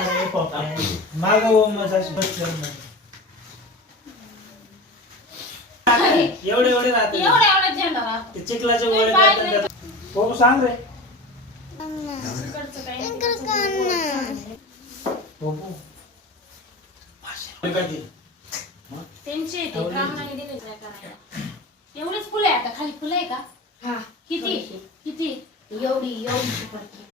अरे पप्पा मागव मजा बसलं एवढे एवढे राहते एवढा झेंडा राहतो ते चिखलाचे गोळे करतात हो सांग रे हो काय ते त्यांचे ते ब्राह्मणाने दिले काय करायला एवढेच फुलं आहे आता खाली फुलं आहे का हा किती किती एवढी एवढी पडते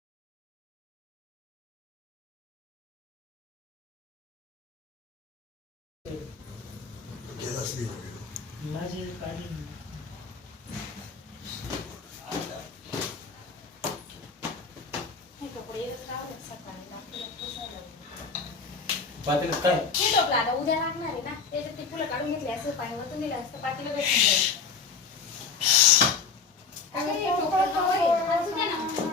माझे काढी हे कपडे एकच राहू सकाळी लागतील पुसायला पातेल्यात काय हे टोपला आता उद्या लागणार आहे ना त्याच्यात ते फुलं काढून घेतले असं पाणी वतून दिलं असतं पातीला भेटून जाईल अगं हे टोपलं कवर आहे वाचू दे ना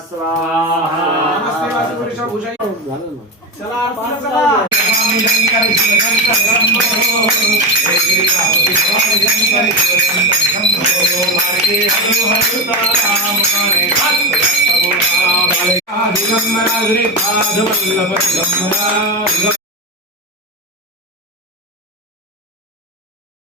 स्वाहा नमस्ते वासुदेवेश्वर भूषण चला आरतीला चला दिगंबरा